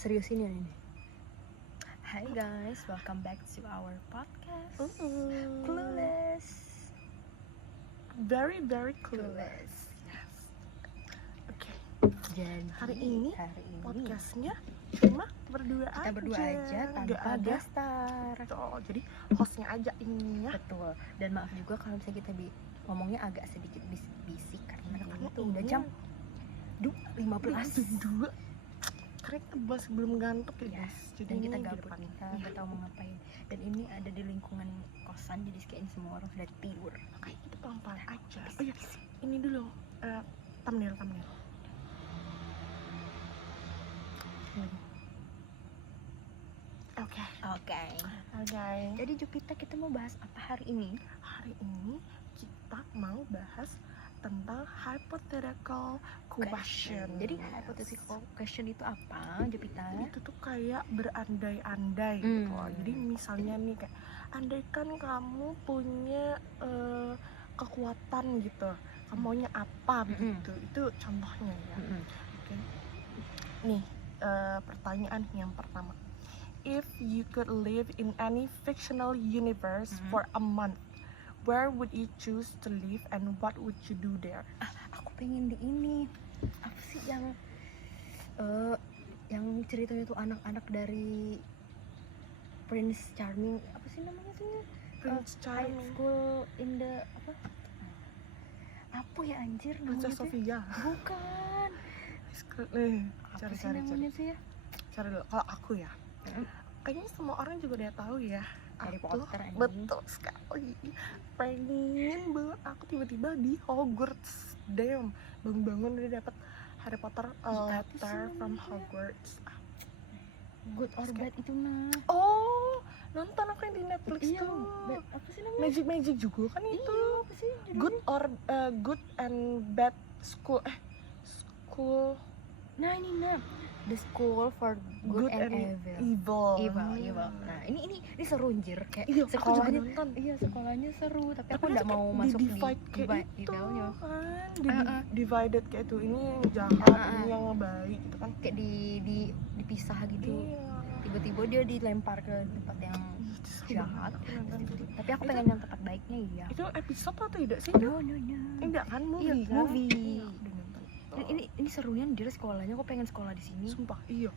Seriusin ya ini. Hi guys, welcome back to our podcast. Clueless. Very clueless. Yes. Oke. Jadi Hari ini podcastnya cuma berdua kita berdua aja nggak tanpa ada guest star. Betul, jadi hostnya aja ini ya. Betul. Dan maaf juga kalau misalnya kita ngomongnya agak sedikit bisik karena itu udah ini jam 2.15. Jam 2. Karena kita masih belum ngantuk ya guys. Jadi Dan kita ini gabut, di depan. kita nggak tahu mau ngapain. Dan ini ada di lingkungan kosan, jadi kayaknya semua orang sudah tidur. Makanya kita pelan-pelan aja. Oh iya, ini dulu thumbnail. Oke. Jadi Jupiter, kita mau bahas apa hari ini? Hari ini kita mau bahas tentang hypothetical question. Jadi hypothetical question itu apa, Jupiter? Itu tuh kayak berandai-andai gitu loh. Jadi misalnya nih kayak andaikan kamu punya kekuatan gitu, kamu maunya apa begitu. Itu contohnya ya. Oke. Nih pertanyaan yang pertama. If you could live in any fictional universe for a month, where would you choose to live and what would you do there? Aku pengen di ini. Apa sih yang ceritanya tuh anak-anak dari Prince Charming, apa sih namanya sih? Prince High Charming. School in the apa ya anjir namanya? Princess Sofia. Bukan. Cari namanya sih ya? Cari dulu. Kalau aku ya, kayaknya semua orang juga udah tahu ya. Harry Aku Potter anjing. betul sekali. Pengen banget aku tiba-tiba di Hogwarts. Damn, bangun-bangun udah dapet Harry Potter letter from Hogwarts. Good or bad itu nah. Oh, nonton aku yang di Netflix Iya, tuh. apa sih namanya? Magic juga kan itu. Iya, apa sih judulnya? Good and bad school. School. Nah ini The School for Good, and Evil. Evil. Nah ini seru anjir, kayak Iya, aku juga sekolahnya. nonton. Iya, sekolahnya seru, tapi aku nanti enggak mau kayak masuk di divide kayak itu detailnya. kan, divided kayak itu, ini yang jahat, ini yang baik gitu kan. Kayak dipisah gitu. Iya. Tiba-tiba dia dilempar ke tempat yang jahat. Tapi aku pengen yang tempat baiknya ya. Itu episode atau tidak sih? No. Enggak kan, Iya, movie kan? movie. Iya, udah nonton. Dan ini serunya dia sekolahnya, aku pengen sekolah di sini. Sumpah, iya.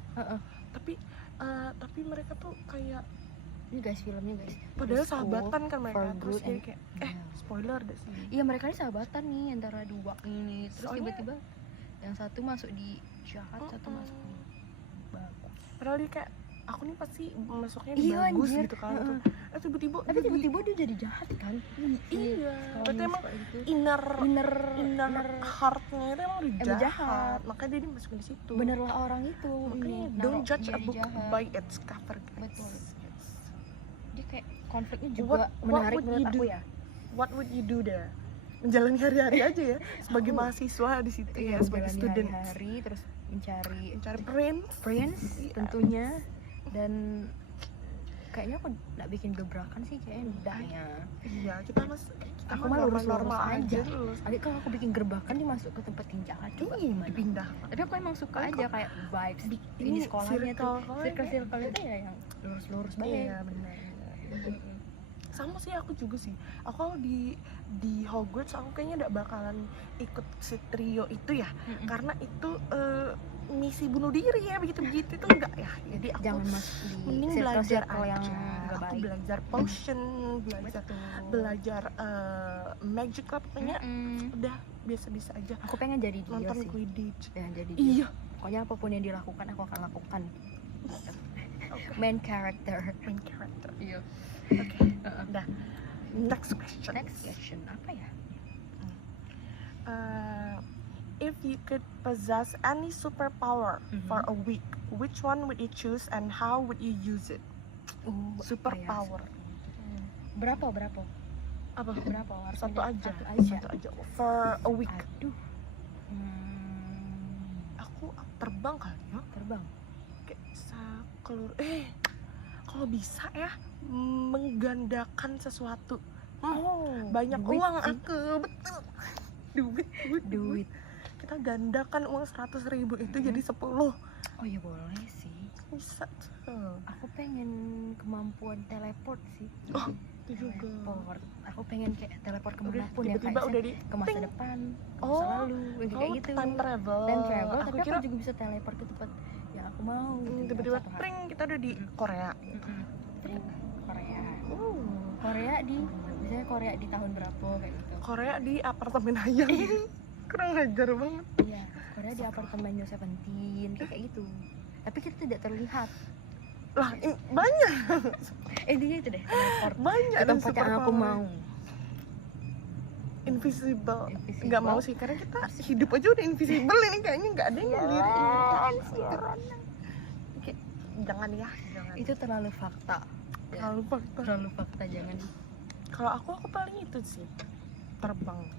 Tapi mereka tuh kayak Ini guys, filmnya guys. padahal The School sahabatan kan mereka, for terus Good dia and- kayak spoiler deh sih. Iya, mereka ini sahabatan nih antara dua ini. Terus Soalnya- tiba-tiba yang satu masuk di jahat, satu masuk di bagus. Padahal dia kayak aku nih pasti masuknya di Iya, bagus anjir. gitu kan. Tiba-tiba Tapi tiba-tiba dia jadi jahat kan? Iya. Sekolahnya Berarti emang sekolah gitu. inner Inner heart-nya itu emang udah emang jahat. jahat. Makanya dia dimasukin di situ. benerlah orang itu. Makanya ini, don't naruh judge a jadi book jahat. by its cover, guys. Betul. Yes. Dia kayak konfliknya juga What menarik would menurut you aku do? ya. What would you do there? Menjalani hari-hari aja ya sebagai Aku- mahasiswa di situ ya, sebagai menjalani student. hari-hari, terus mencari Prince. Prince tentunya. Dan kayaknya aku nggak bikin gebrakan sih, kayaknya udahnya. Iya, kita Aku mah lurus-lurus normal aja. lurus. Adik kalau aku bikin gebrakan dimasuk ke tempat yang jahat coba gimana? Dipindah. Tapi aku emang suka Kan aja kayak vibes ini ini sekolahnya tuh, circle-nya circle itu ya yang lurus-lurus banget. Iya, benar. Sama sih aku juga sih. Aku kalau di Hogwarts aku kayaknya nggak bakalan ikut si trio itu ya, karena itu misi bunuh diri ya, begitu itu enggak ya. Jadi aku Jangan masuk di mending belajar circle yang aja. nggak Aku baik. belajar potion, Betul. belajar magic lah pokoknya. Udah biasa-biasa aja. Aku pengen jadi dia Nonton sih. Quidditch. Pengen jadi dia. Iya. Pokoknya apapun yang dilakukan aku akan lakukan. Okay. Main character. Main character. Iya. Oke. Udah. Next question. Next question apa ya? If you could possess any superpower for a week, which one would you choose and how would you use it? Superpower. Berapa? Apa? Berapa? Satu aja. Satu aja. Satu aja. For a week. Aduh. Aku terbang kali ya. Terbang. Kayak kalau bisa ya menggandakan sesuatu. Banyak duit uang sih. aku, betul. Duit. Duit. Kita gandakan uang 100.000 itu jadi 10. Oh ya boleh sih. Bisa tuh. Aku pengen kemampuan teleport sih. Oh, itu juga. Teleport. Aku pengen kayak teleport Udah kemanapun ya, tiba-tiba kayak udah di ke masa ting. depan, ke Oh, masa lalu, kayak gitu. time travel. Time travel, Aku tapi kira aku juga bisa teleport ke tempat yang aku mau gitu. tiba-tiba Satu hari. pring kita udah di Korea. Pring, Korea. Korea di misalnya Korea di tahun berapa kayak gitu. Korea di apartemen Hayang. Kurang ajar banget. Iya, Korea di apartemennya Seventeen kayak gitu. Tapi kita tidak terlihat. Lah, banyak Intinya itu deh, teleport banyak ke dan tempat yang aku superpower. mau. Invisible. Invisible. Nggak mau sih, karena kita hidup aja udah invisible. Ini kayaknya nggak ada yang Siaran. Oke, jangan ya, jangan. Itu terlalu fakta. Terlalu fakta. Terlalu fakta, jangan. Kalau aku paling itu sih, terbang.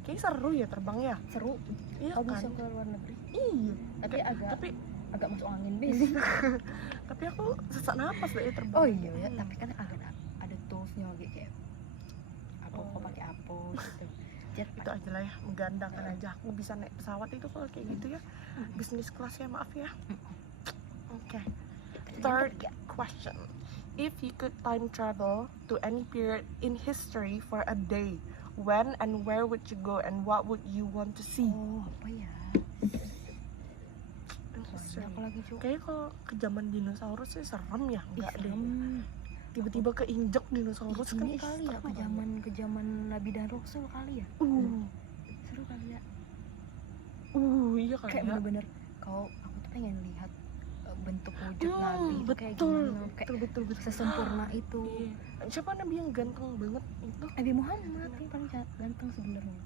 Kayaknya seru ya terbang ya. Seru. Iya Kau kan? bisa ke luar negeri. Iya. Tapi agak masuk angin sih. Tapi aku sesak napas deh terbang. Oh iya ya, tapi kan ada toolsnya gitu kayak apa kau pakai apa gitu. Itu aja lah ya, menggandakan aja. Aku bisa naik pesawat itu kalau kayak gitu ya. Business class ya, maaf ya. Oke. Third question. If you could time travel to any period in history for a day, when and where would you go and what would you want to see? Oh, apa ya? In history. Banyak lagi cuy. Kayaknya kalau ke zaman dinosaurus sih serem ya, enggak deh. Serem. Tiba-tiba keinjek dinosaurus kan Ini kali ya ke zaman Nabi dan Rasul kali ya. Seru kali ya. Iya kali Kayak ya. bener-bener aku tuh pengen lihat bentuk wujud Nabi itu kayak betul. gimana, kayak betul. sesempurna itu. Iya. Siapa nabi yang ganteng banget itu? Nabi Muhammad yang paling ganteng sebenarnya.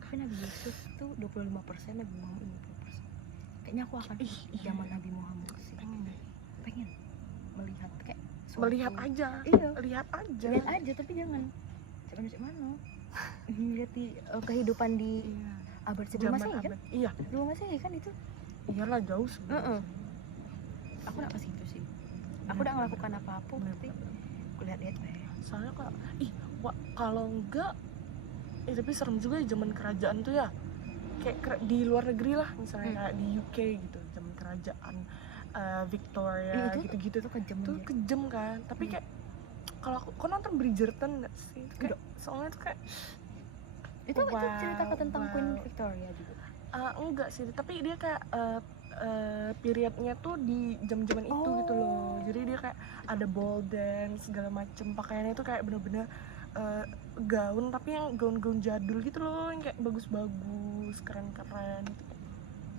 Tapi Nabi Yesus tuh 25%, Nabi Muhammad 50%. Kayaknya aku akan zaman Nabi Muhammad sih. Pengen melihat kayak Melihat aja. Iya. Lihat aja. Lihat aja tapi jangan cek mana. Lihat di kehidupan di abad sebelum Masehi kan? Iya. Sebelum Masehi kan itu. Iyalah jauh sebelum. Aku nak ke situ sih. Aku udah ngelakukan apa-apa tapi aku lihat-lihat Soalnya kalau enggak tapi serem juga ya zaman kerajaan tuh ya. Kayak di luar negeri lah, misalnya kayak di UK gitu, zaman kerajaan Victoria gitu-gitu tuh kejam tuh kejam kan. Tapi kayak kalau aku nonton Bridgerton nggak sih? Kayak soalnya tuh kayak itu cerita tentang Queen Victoria juga. Enggak sih, tapi dia kayak periodnya tuh di jam-jaman itu gitu loh. Jadi dia kayak ada ball dance segala macem, pakaiannya tuh kayak bener-bener gaun, tapi yang gaun-gaun jadul gitu loh, yang kayak bagus-bagus, keren-keren gitu.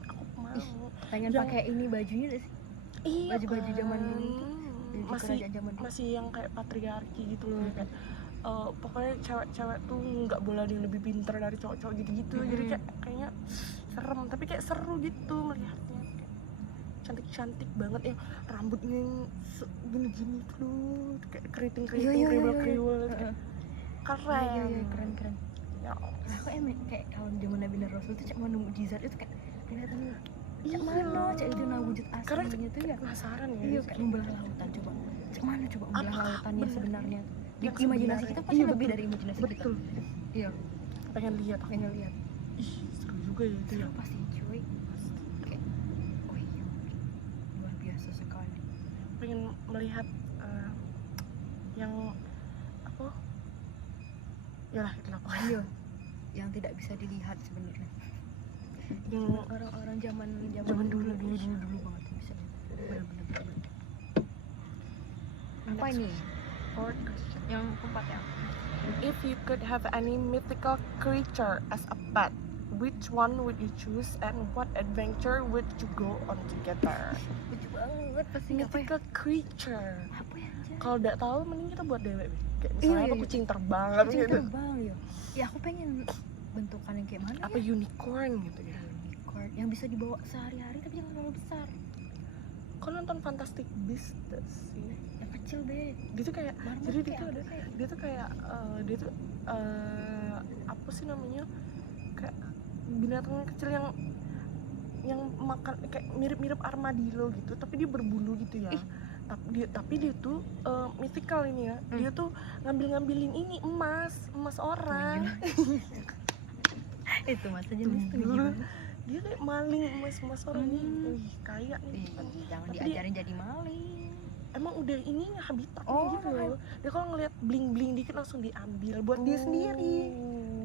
Aku mau pengen pakai ini bajunya deh sih. Iya, baju-baju zaman dulu itu masih yang kayak patriarki gitu loh, kayak pokoknya cewek-cewek tuh nggak boleh ada yang lebih pintar dari cowok-cowok gitu-gitu. Jadi kayaknya serem, tapi kayak seru gitu melihatnya. Cantik-cantik banget, yang rambutnya gini-gini tuh loh, kayak keriting-keriting, kriwel-kriwel, keren. Ya, aku kayak kalau zaman Nabi dan Rasul tuh cak mana mukjizat itu kayak kelihatan cak mana cak itu wujud aslinya tuh ya. Penasaran ya. Iya, kayak membelah lautan, coba cak mana coba membelah lautannya sebenarnya. Di Yang imajinasi kita pasti lebih dari imajinasi kita. Betul. Iya, pengen lihat. Ih, seru juga ya itu ya. Pasti cuy. Kayak oh iya, luar biasa sekali. Pengen melihat yang apa? Yalah, itulah pokoknya. Iya, yang tidak bisa dilihat sebenarnya. Yang orang-orang zaman dulu banget bisa. Benar-benar. Apa ini? Fourth question. Yang keempat ya. If you could have any mythical creature as a pet, which one would you choose and what adventure would you go on together? Lucu banget pasti. Mythical creature. Apa ya? Kalau udah tahu mending kita buat dewek. Kayak misalnya apa kucing terbang gitu. Kucing terbang ya. Ya aku pengen bentukan yang kayak mana apa ya? Unicorn gitu ya. Unicorn yang bisa dibawa sehari-hari tapi jangan terlalu besar. Kau nonton Fantastic Beasts sih? Yang kecil deh. Dia tuh kayak Marmot jadi dia kayak tuh apa dia tuh kayak apa sih namanya, kayak binatang kecil yang makan kayak mirip-mirip armadillo gitu, tapi dia berbulu gitu ya. Tapi dia tuh mythical ini ya. Dia tuh ngambilin ini emas orang. Itu masa jenis tuh gimana? dia kayak maling emas orang nih, wih kaya nih. Jangan Tapi diajarin jadi maling. Emang udah ininya habitatnya Oh, gitu loh. Dia kalau ngeliat bling dikit langsung diambil buat dia sendiri.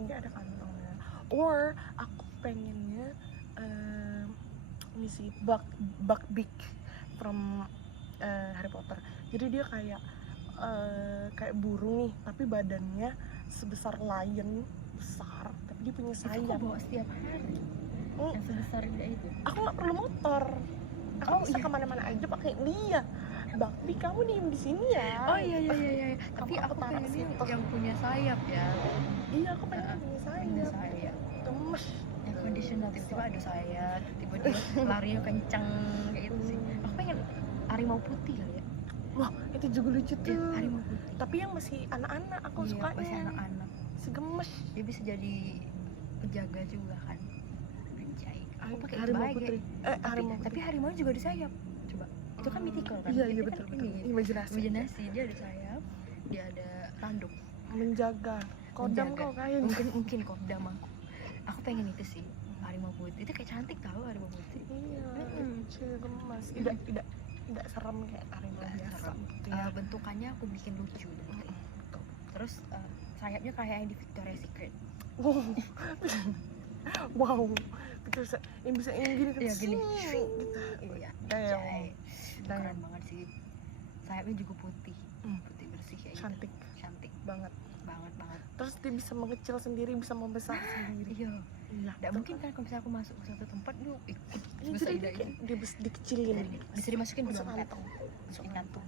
Kayak ada kantongnya. Or aku pengennya ini sih Buckbeak from Harry Potter. Jadi dia kayak burung nih, tapi badannya sebesar lion, besar, tapi dia punya Itu kok sayap. bawa setiap hari Hmm, yang sebesar itu? aku nggak perlu motor, aku bisa kemana-mana aja pakai dia. Bakti kamu diem di sini ya. Oh iya. Tapi aku taruh pengennya situ. yang punya sayap ya. Iya, aku pengen punya sayap. Sayap. Gemes. Yang conditional tiba-tiba ada sayap, tiba-tiba larinya kencang kayak gitu sih. Aku pengen harimau putih kali ya. Wah, itu juga lucu tuh. Ya, harimau putih. Tapi yang masih anak-anak aku Iya, sukanya. masih anak-anak. Segemes. Dia bisa jadi penjaga juga kan. Anjay. Aku pakai harimau baik putri. ya. Tapi harimau juga ada sayap. Coba. Itu kan mythical kan? Iya, Itu betul. kan ini. Imajinasi. Dia ada sayap, dia ada tanduk. Menjaga. Kodam Menjaga. kau kayaknya. Mungkin kodam aku pengen itu sih, harimau putih. Itu kayak cantik tau harimau putih. Iya, lucu, gemes. Tidak serem kayak harimau biasa. Bentukannya aku bikin lucu nanti. Terus sayapnya kayak yang di Victoria's Secret. Wow. Betul, yang bisa ini gini kan. Iya, gini. Gitu. Iya. Damn. Keren banget sih. Sayapnya juga putih. Putih bersih kayak Cantik. gitu. Cantik Banget. Terus Terus dia bisa mengecil sendiri, bisa membesar sendiri. iya. Iya. Nggak mungkin kan kalau misalnya aku masuk ke suatu tempat yuk ikut Jadi dia dikecilin. bisa dimasukin ke Masuk dompet. kantong. Masukin kantong.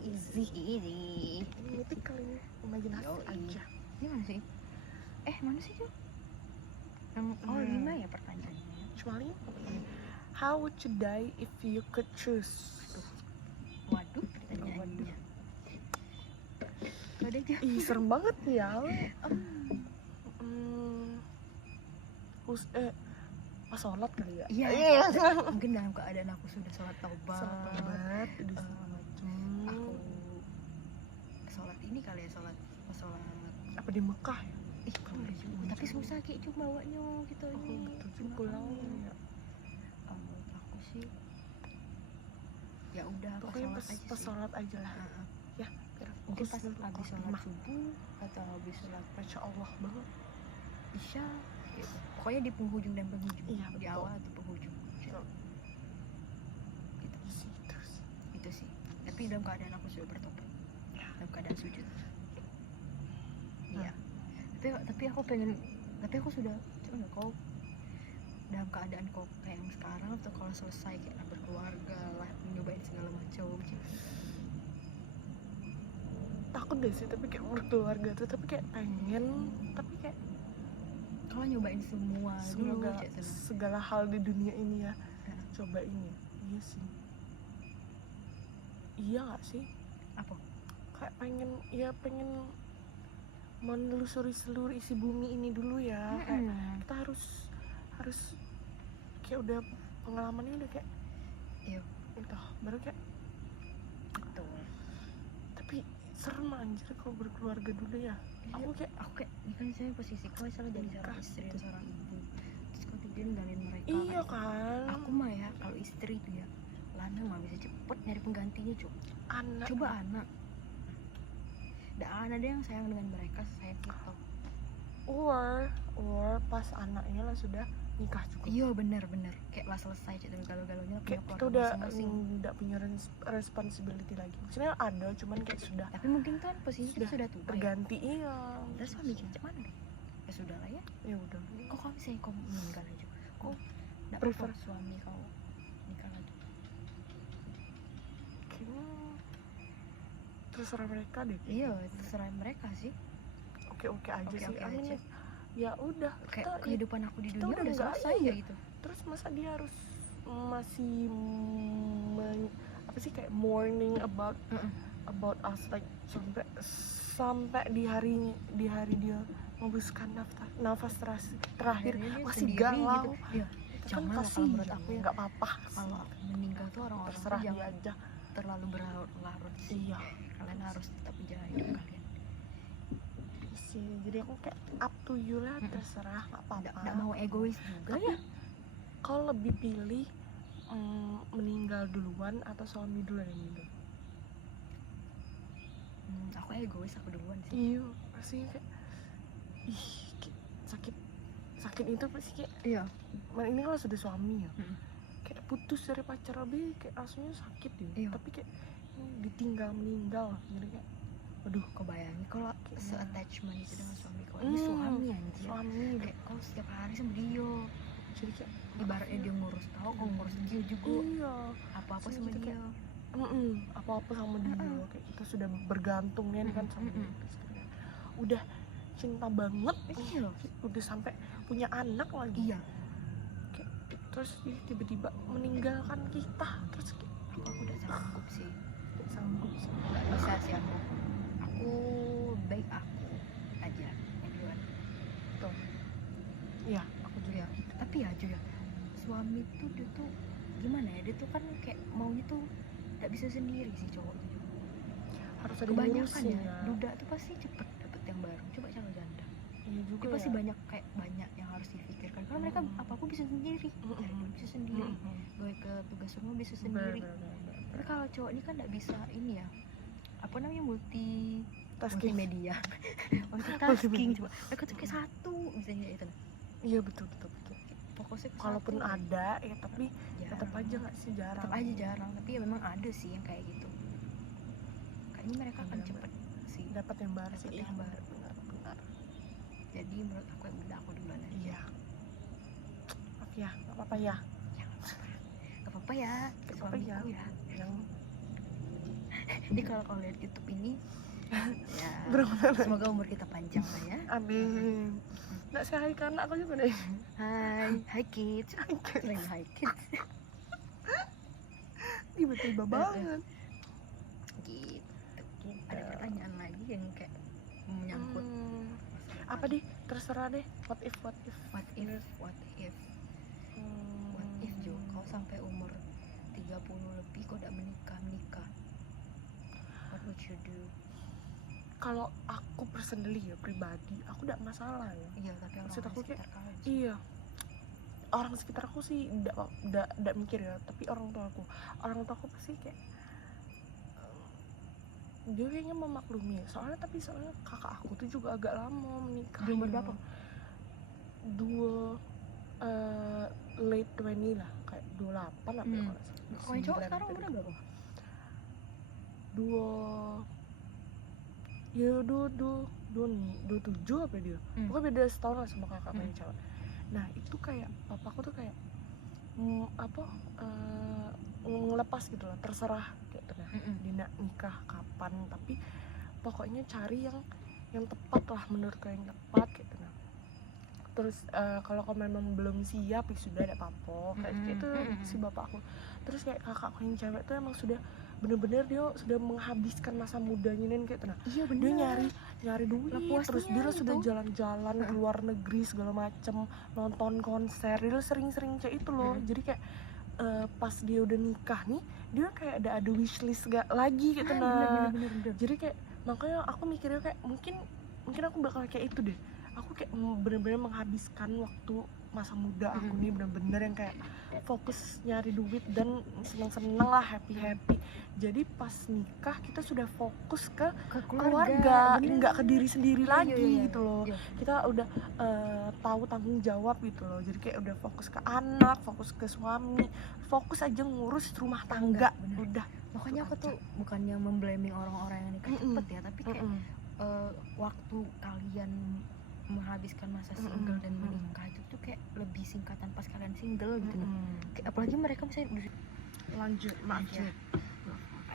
Yes. Easy. Ini kali ini imajinasi Yoi. aja. Ini mana sih? Mana sih tuh? Yang 5 ya pertanyaannya. Cuma 5. How would you die if you could choose? Waduh, pertanyaannya. Udah aja. Ih, serem banget ya. Pas sholat kali ya? Iya. Mungkin dalam keadaan aku sudah sholat taubat. Udah Aku sholat ini kali ya, sholat apa di Mekah ya? boleh juga. Tapi susah kayak cuma bawanya gitu aja. Betul juga pulangnya ya. Menurut aku sih ya udah Pokoknya pas pas sholat aja lah. Ya, mungkin pas habis sholat subuh atau habis sholat Masya Allah banget. isya gitu. Pokoknya di penghujung dan penghujung. Iya, Di betul. awal atau penghujung gitu. Itu sih. Tapi dalam keadaan aku sudah bertobat, dalam keadaan sujud. Iya. Tapi aku sudah coba kau dalam keadaan kau kayak yang sekarang atau kalau selesai kayak berkeluarga lah, nyobain segala macam gitu. Takut deh sih, tapi kayak berkeluarga tuh, tapi kayak pengen, tapi kayak Kalau nyobain semua dulu segala hal di dunia ini ya, coba ini. Iya sih. Iya nggak sih? apa? Kayak pengen menelusuri seluruh isi bumi ini dulu ya. Kayak kita harus kayak udah pengalamannya udah kayak Iya. entah baru kayak Betul. tapi serem anjir kalau berkeluarga dulu ya. Aku kayak ini kan saya posisiku misalnya jadi seorang istri dan seorang ibu, terus kau tidur ninggalin mereka. iya kan. kan. Aku mah ya kalau istri tuh ya lanang mah bisa cepet nyari penggantinya Anak. coba anak. Nggak akan ada yang sayang dengan mereka sayang kita. Or pas anaknya lah sudah nikah juga. Iya benar kayak lah selesai dengan galau-galaunya punya Kayak kita keluarga udah masing-masing. nggak punya responsibility lagi. Maksudnya ada, cuman kayak sudah Tapi mungkin kan posisi kita sudah tua ya. terganti. Iya. Terus suami kita mana dong? Ya sudah lah ya. Ya udah. Kok kamu misalnya kau meninggal aja, kok nggak Prefer apa suami kau nikah lagi? kayaknya terserah mereka deh. Iya terserah mereka sih. Oke aja sih. Oke Amin aja. ya udah. Kayak kehidupan aku di kita dunia udah udah nggak selesai iya. ya gitu. Terus masa dia harus masih apa sih kayak mourning about us like sampai di hari dia membuskan nafas terakhir Akhirnya dia masih sendiri galau gitu. Iya. itu kan Jangan lah kalau kasihan. menurut aku ya. Nggak apa-apa Kalau meninggal tuh orang-orang tuh terserah dia jangan aja. terlalu berlarut sih. Iya Kalian harus tetap menjalani hidup kalian. sih, jadi aku kayak up to you lah, terserah nggak apa-apa. Nggak mau egois juga ya. kau lebih pilih meninggal duluan atau suami duluan yang meninggal? Aku egois, aku duluan sih. Iya pasti kayak kayak sakit itu pasti kayak Iya. ini kalau sudah suami ya, kayak putus dari pacar lebih kayak rasanya sakit ya. Iya. Tapi kayak ditinggal meninggal jadi kayak Aduh, kau bayangin kalau se-attachment itu dengan suami kau. Ini Hmm, suami anjir. suami Kayak kau setiap hari sama dia. jadi kayak Ibaratnya dia ngurus kau, kau ngurus dia juga. iya Apa-apa Jadi sama kita dia. apa-apa sama dia, kayak kita sudah bergantung nih kan sama dia. Udah cinta banget, Iya. udah sampai punya anak lagi. Iya. Kayak, terus dia tiba-tiba meninggalkan kita, terus kayak Aku udah sanggup sih. gak sanggup sih. Nggak bisa sih aku baik aku aja yang duluan. Tuh. Iya, aku juga. Ya, tapi ya Ju ya, suami tuh dia tuh gimana ya, dia tuh kan kayak maunya tuh nggak bisa sendiri sih cowok itu juga. Harus ada Kebanyakan ngurusin ya, duda tuh pasti cepet dapet yang baru. Coba calon janda, Iya juga dia pasti ya. banyak yang harus difikirkan karena mereka apa-apa bisa sendiri, cari duit bisa sendiri, bawa ke tugas rumah bisa sendiri. Tapi kalau cowok ini kan nggak bisa ini ya, apa namanya, multimedia, multitasking. Coba mereka tuh kayak satu misalnya itu. Iya betul. Fokusnya ke Kalaupun satu. ada ya tapi tetap Jarang. aja nggak sih, jarang. Tetap aja jarang, tapi ya memang ada sih yang kayak gitu. Kayaknya mereka akan Iya, cepet sih dapat yang baru sih. Dapat yang Iya, baru. benar. jadi menurut aku yang udah aku duluan aja. Iya. Maaf ya, nggak apa-apa ya. Gak apa-apa ya, Gak apa-apa ya. suamiku ya. Yang Jadi kalau kau lihat YouTube ini ya benar-benar. semoga umur kita panjang lah ya. Amin. Nggak sih, hai kan aku juga deh. Hai kids. Selain hai kids Tiba-tiba banget. gitu. Ada pertanyaan lagi yang kayak menyangkut Apa deh? Terserah deh. What if? what if Jo, kau sampai umur 30 lebih kau udah menikah, what would you do? Kalau aku personally ya, pribadi, aku nggak masalah ya. Iya, tapi Maksud aku kayak, sekitar kau. Iya. Orang sekitar aku sih nggak mikir ya, tapi orang tua aku pasti kayak dia kayaknya memaklumi. Soalnya kakak aku tuh juga agak lama menikah. Di umur berapa? Late 20 lah, kayak 28 apa ya kalau nggak salah. Kau yang cowok 9 sekarang gitu. umurnya berapa? Dua 27 apa dia? Pokoknya beda setahun lah sama kakakku yang cewek. Nah itu kayak papaku tuh kayak ngelepas gitu lah, terserah kayak gitu nah. Dina nikah kapan, tapi pokoknya cari yang tepat lah, menurut yang tepat gitu nah. Terus kalau kau memang belum siap ya sudah, ada apa-apa kayak gitu si bapakku. Terus kayak kakakku yang cewek tuh emang sudah bener-bener dia sudah menghabiskan masa mudanya nih kayak gitu nah. Iya Dia nyari duit, terus dia gitu. sudah jalan-jalan ke luar negeri segala macem, nonton konser, dia sering-sering kayak itu loh. Jadi kayak pas dia udah nikah nih, dia kayak ada wishlist gak lagi gitu nah. Bener. Jadi kayak makanya aku mikirnya kayak mungkin aku bakal kayak itu deh. Aku kayak bener-bener menghabiskan waktu masa muda aku nih bener-bener yang kayak fokus nyari duit dan seneng-seneng lah, happy. Jadi pas nikah kita sudah fokus ke keluarga, nggak ke diri sendiri lagi gitu loh. Kita udah tahu tanggung jawab gitu loh. Jadi kayak udah fokus ke anak, fokus ke suami, fokus aja ngurus rumah tangga. Udah. Makanya aku tuh bukannya memblaming orang-orang yang nikah cepet ya, tapi kayak waktu kalian menghabiskan masa single dan menikah itu tuh kayak lebih singkatan pas kalian single gitu nih. Apalagi mereka misalnya lanjut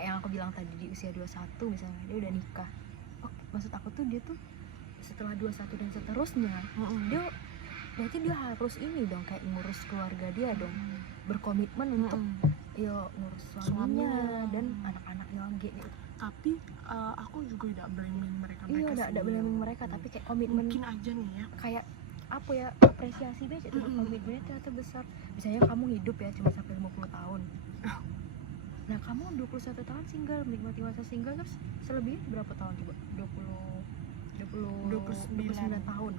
yang aku bilang tadi di usia 21 misalnya dia udah nikah. Maksud aku tuh dia tuh setelah 21 dan seterusnya dia berarti dia harus ini dong, kayak ngurus keluarga dia dong, berkomitmen untuk ngurus suaminya dan anak-anaknya gitu. Tapi aku juga tidak blaming mereka. Iya, tidak blaming mereka, tapi kayak komitmen mungkin aja nih ya, kayak apa ya, apresiasi aja tuh komitmennya ternyata besar. Misalnya kamu hidup ya cuma sampai 50 tahun. Nah, kamu 21 tahun single, menikmati masa single, terus selebihnya berapa tahun coba? 29 tahun.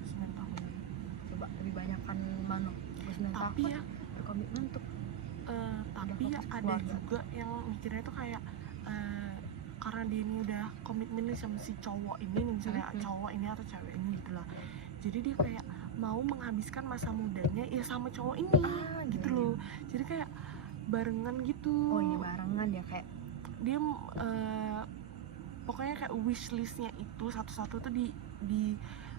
Coba lebih banyak kan mana? 29 tapi tahun. ya berkomitmen untuk Tapi fokus ke ada keluarga. juga yang mikirnya tuh kayak karena dia ini udah komitmen nih sama si cowok ini nih, misalnya cowok ini atau cewek ini gitu lah, jadi dia kayak mau menghabiskan masa mudanya ya sama cowok ini gitu iya. loh, jadi kayak barengan gitu. Oh iya, barengan ya, kayak Dia pokoknya kayak wishlistnya itu satu-satu tuh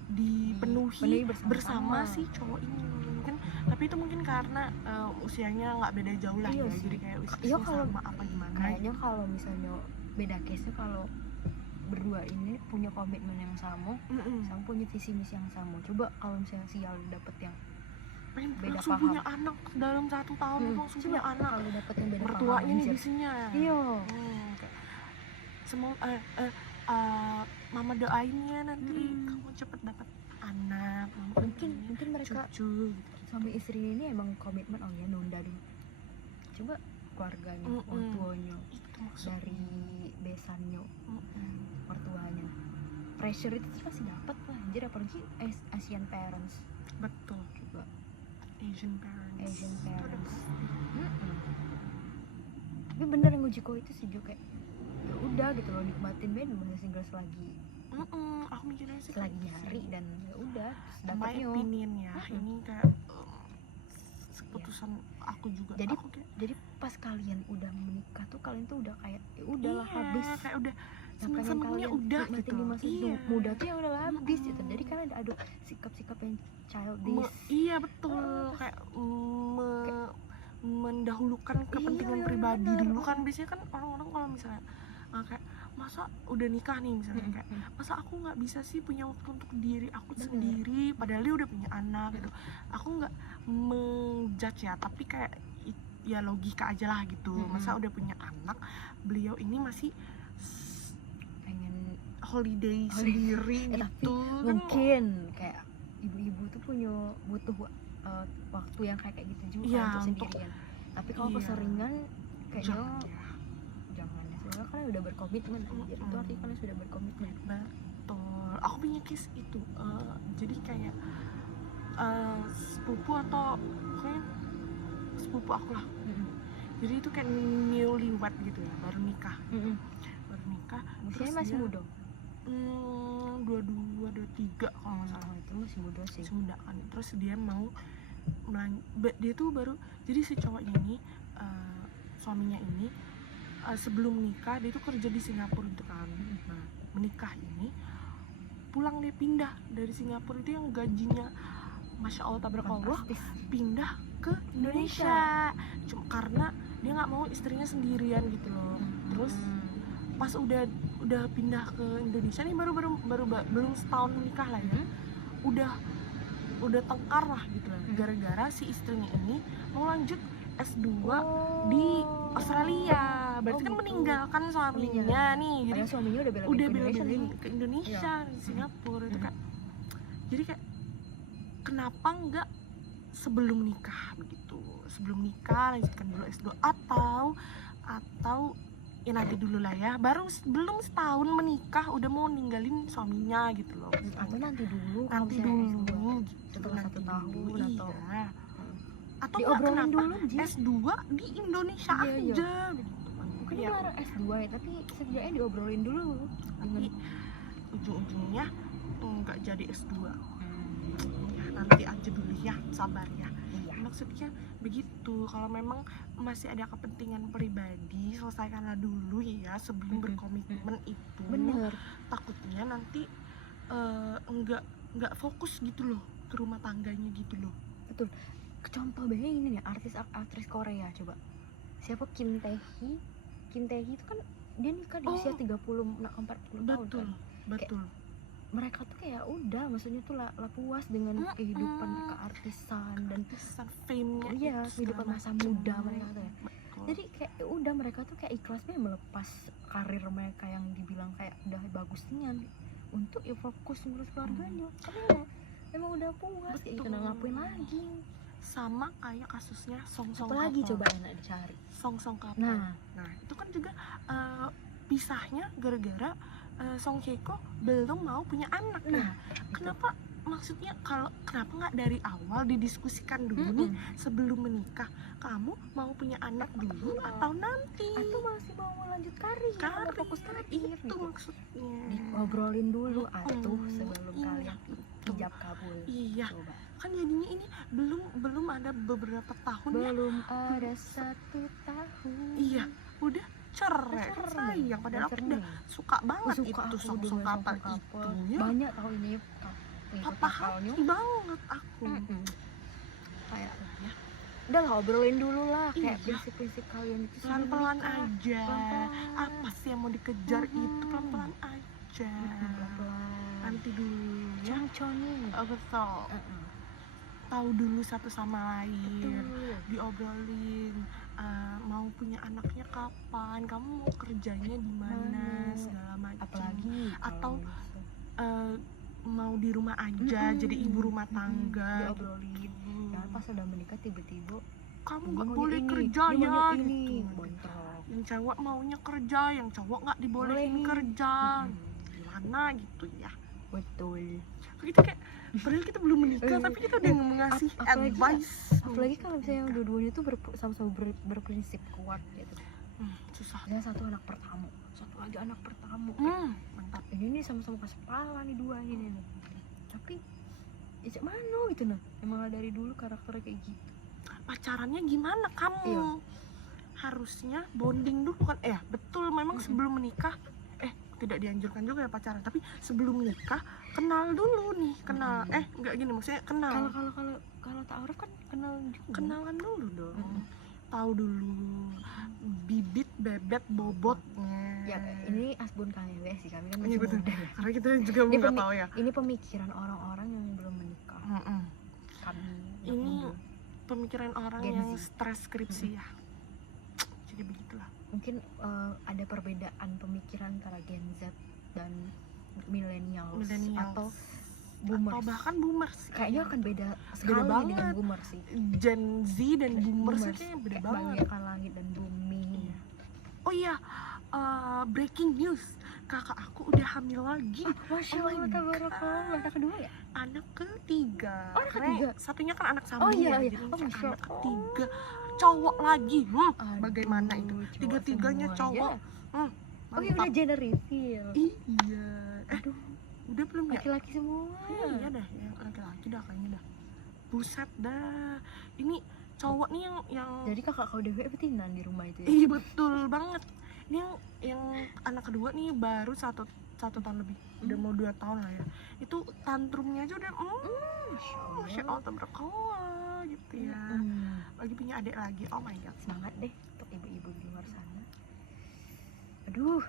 dipenuhi bersama si cowok ini mungkin, tapi itu mungkin karena usianya nggak beda jauh lah Iya ya, sih. jadi kayak Iya, wishlistnya kalau sama apa gimana kayaknya kalau misalnya beda case-nya kalau berdua ini punya komitmen yang sama, sama punya visi misi yang sama. Coba kalau misalnya si Yal dapet yang beda langsung paham, punya anak dalam 1 tahun itu langsung coba punya anak, kalau dapet yang beda mertuanya paham, nih anjir. biasanya Iya. kayak semua mama doain ya nanti kamu cepet dapat anak, mama Mungkin mereka cucu gitu. suami istri ini emang komitmen, oh ya nunda dulu. Coba keluarganya, orang tuanya, Itu maksudnya. dari besannya, mertuanya, pressure itu pasti dapat lah anjir, apalagi Asian parents. Betul, Coba Asian parents. Asian Itu udah parents. pasti. Tapi bener yang Ujiko itu sih juga kayak ya udah gitu loh, nikmatin band masa single selagi Aku mikirnya sih selagi kayak nyari, gitu. dan ya udah terus My dapetnya. opinion ya, ini kayak keputusan aku juga. Jadi Aku kayak, jadi pas kalian udah menikah tuh kalian tuh udah kayak ya udahlah iya, habis, kayak udah yang pengen seneng-senengnya kalian udah nikmatin gitu. di masa muda tuh ya udah habis gitu. Jadi kan ada sikap-sikap yang childish. Iya betul, kayak mendahulukan kepentingan Iya, pribadi bener. dulu kan. Biasanya kan orang-orang kalau misalnya kayak masa udah nikah nih misalnya, kayak masa aku nggak bisa sih punya waktu untuk diri aku Bener. sendiri, padahal dia udah punya anak gitu. Aku nggak menjudge ya, tapi kayak ya logika aja lah gitu. Masa udah punya anak, beliau ini masih Pengen holiday sendiri tapi gitu kan. mungkin kayak ibu-ibu tuh butuh waktu yang kayak gitu juga Iya, untuk untuk- sendirian. Tapi kalau iya. keseringan kayaknya Jangan ya. jangan ya, soalnya kalian udah berkomitmen anjir. Itu artinya kalian sudah berkomitmen. Betul, aku punya case itu, jadi kayak sepupu atau pokoknya sepupu aku lah, jadi itu kayak newlywed gitu ya, baru nikah. Usianya Terus masih dia- muda. 22, 23 kalau nggak salah, Itu masih muda sih. masih muda kan. Terus dia mau dia tuh baru, jadi si cowoknya ini suaminya ini sebelum nikah dia tuh kerja di Singapura gitu kan. Nah, menikah ini pulang, dia pindah dari Singapura itu yang gajinya Masya Allah tabarakallah, Fantastis. pindah ke Indonesia cuma karena dia nggak mau istrinya sendirian gitu loh. Terus pas udah pindah ke Indonesia nih, belum setahun menikah lah ya, udah tengkar lah gitu lah, gara-gara si istrinya ini mau lanjut S2 di Australia. Berarti kan gitu. meninggalkan suaminya nih, jadi Padahal suaminya udah bela-belain udah ke Indonesia bela-belain nih. ke Indonesia di Singapura itu kan. Jadi kayak kenapa nggak sebelum nikah begitu, sebelum nikah lanjutkan dulu S2, atau ya nanti dulu lah ya, belum setahun menikah udah mau ninggalin suaminya gitu loh. Atau nanti dulu kalau Nanti misalnya dulu S2, gitu, setelah nanti 1 tahun dulu, atau iya. Atau nggak, diobrolin kenapa dulu Ji. S2 di Indonesia Iya, iya. aja gitu. Mungkin Iya. baru S2 ya, tapi setidaknya diobrolin dulu Tapi ujung-ujungnya nggak jadi S2. Ya, nanti aja dulu ya, sabar ya. Maksudnya begitu, kalau memang masih ada kepentingan pribadi selesaikanlah dulu ya sebelum berkomitmen itu. Bener. Takutnya nanti nggak fokus gitu loh ke rumah tangganya gitu loh. Betul. Contoh banyak ini nih, aktris Korea coba. Siapa Kim Tae-hee? Kim Tae-hee itu kan dia nikah di usia 30-40 tahun kan. Betul. Mereka tuh kayak udah, maksudnya tuh lah puas dengan kehidupan keartisan dan fame-nya iya, itu kehidupan segala masa macem. muda mereka tuh ya. Betul. Jadi kayak ya udah, mereka tuh kayak ikhlasnya melepas karir mereka yang dibilang kayak udah bagusnya untuk ya fokus ngurus keluarganya. Karena emang udah puas ya, Betul. kena ngapain lagi. Sama kayak kasusnya Song Apalagi couple. coba enak dicari. Song couple. Nah, itu kan juga pisahnya gara-gara Song Hye Kyo belum mau punya anak. nah Kenapa maksudnya kalau kenapa nggak dari awal didiskusikan dulu nih sebelum menikah, kamu mau punya anak dulu atau nanti, atau masih mau lanjut karir, mau fokus karir itu gitu. maksudnya Diobrolin dulu atuh sebelum kalian ijab kabul. Iya, Coba. kan jadinya ini belum ada beberapa tahun ya. Belum ada 1 tahun. Iya, udah cerai, sayang padahal aku udah suka banget itu song-song kapal itu ya. Banyak tahu ini Papa hati banget aku. Kayak ya udah lah, obrolin dulu lah kayak Iya. prinsip-prinsip kalian itu Pelan-pelan aja. Pelan-pelan. Apa sih yang mau dikejar itu, pelan-pelan aja. pelan-pelan. Nanti dulu ya. Cong-congin. Betul. Tahu dulu satu sama lain. Betul. Diobrolin mau punya anaknya kapan, kamu mau kerjanya di mana, segala macam. Apalagi atau kalau mau di rumah aja jadi ibu rumah tangga. diobrolin. Jangan pas udah menikah tiba-tiba Kamu dia nggak maunya boleh ini, kerja dia ya maunya ini. gitu. Bontrok. Yang cewek maunya kerja, yang cowok nggak dibolehin Bolehin. kerja. Gimana gitu ya. Betul. Kita kayak padahal kita belum menikah tapi kita udah ngasih advice. Apalagi kalau misalnya yang dua-duanya itu sama-sama berprinsip kuat gitu. Susah. Dan satu anak pertama, satu lagi anak pertama. Mantap. Ini sama-sama kasih kepala nih dua ini nih. Tapi ya cak mana gitu nah. Emang dari dulu karakternya kayak gitu. Pacarannya gimana kamu? Iya. Harusnya bonding dulu kan. Betul memang sebelum menikah tidak dianjurkan juga ya pacaran, tapi sebelum menikah kenal dulu nih, enggak gini maksudnya kenal. Kalau ta'aruf kan kenal juga. Kenalan dulu dong. Tahu dulu bibit, bebet, bobotnya. Ya ini asbun KW sih, kami kan Iya, masih betul. muda ya. Karena kita juga Ini nggak tahu ya. Ini pemikiran orang-orang yang belum menikah. Kami Ini pemikiran orang Gen yang Z. stres skripsi ya. Jadi begitulah. Mungkin ada perbedaan pemikiran antara Gen Z dan millennials atau boomers. Atau bahkan boomers. Kayaknya akan beda sekali banget. dengan boomers sih. Gen Z dan boomers itu kayaknya beda kayak banget. bagaikan langit dan bumi. Oh iya, breaking news. Kakak aku udah hamil lagi. Masya Allah, tabarakallah. Anak kedua ya? Anak ketiga. Oh, anak ketiga? Satunya kan anak sambung iya. ya. Jadi Oh, Masya anak Allah. ketiga. Cowok lagi. Aduh, Bagaimana itu? cowok Tiga-tiganya semua, cowok. ya? Oh iya, udah gender reveal. Iya. Aduh, Udah belum ya? laki-laki semua. Iya dah, yang laki-laki dah kayaknya dah. Buset dah. Ini cowok nih yang Jadi kakak kau dewe betinan di rumah itu ya? Iya betul banget. Ini yang anak kedua nih baru satu tahun lebih, udah mau 2 tahun lah ya. Itu tantrumnya aja udah Masya Allah tabarakallah gitu ya. Lagi punya adik lagi, oh my god. Semangat deh untuk ibu-ibu di luar sana. Aduh,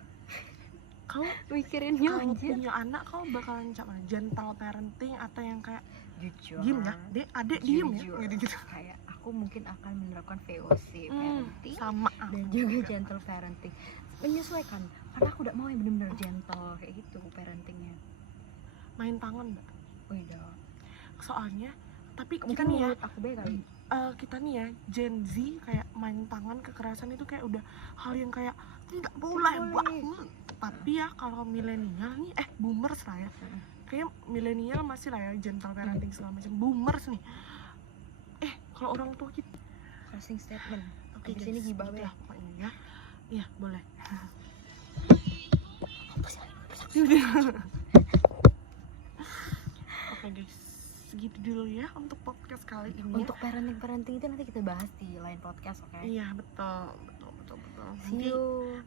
Kau mikirinnya kalau aja. punya anak kau bakalan mana? Gentle parenting atau yang kayak Jujur. diem ya, adek diem ya, Jujur. gitu-gitu. Kayak aku mungkin akan menerapkan VOC parenting Sama dan juga gentle parenting. Menyesuaikan, karena aku udah mau yang bener-bener gentle kayak gitu parentingnya. main tangan mbak. Oh iya. Soalnya, tapi kita Mungkin nih ya, menurut aku be kali. kita nih ya Gen Z kayak main tangan, kekerasan itu kayak udah hal yang kayak nggak boleh banget. Tapi ya kalau milenial nih boomers lah ya, kayak milenial masih lah ya gentle parenting segala macam. Boomers nih kalau orang tua kita Closing statement. oke Di sini gibah gitu ya. lah pokoknya ya. Iya boleh. Oke guys, segitu dulu ya untuk podcast kali ini. Untuk parenting itu nanti kita bahas di lain podcast, oke? Iya betul. See you.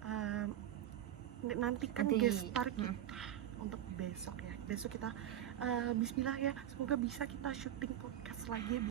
Nantikan Nanti. guest star kita untuk besok ya. Besok kita Bismillah ya, semoga bisa kita syuting podcast lagi.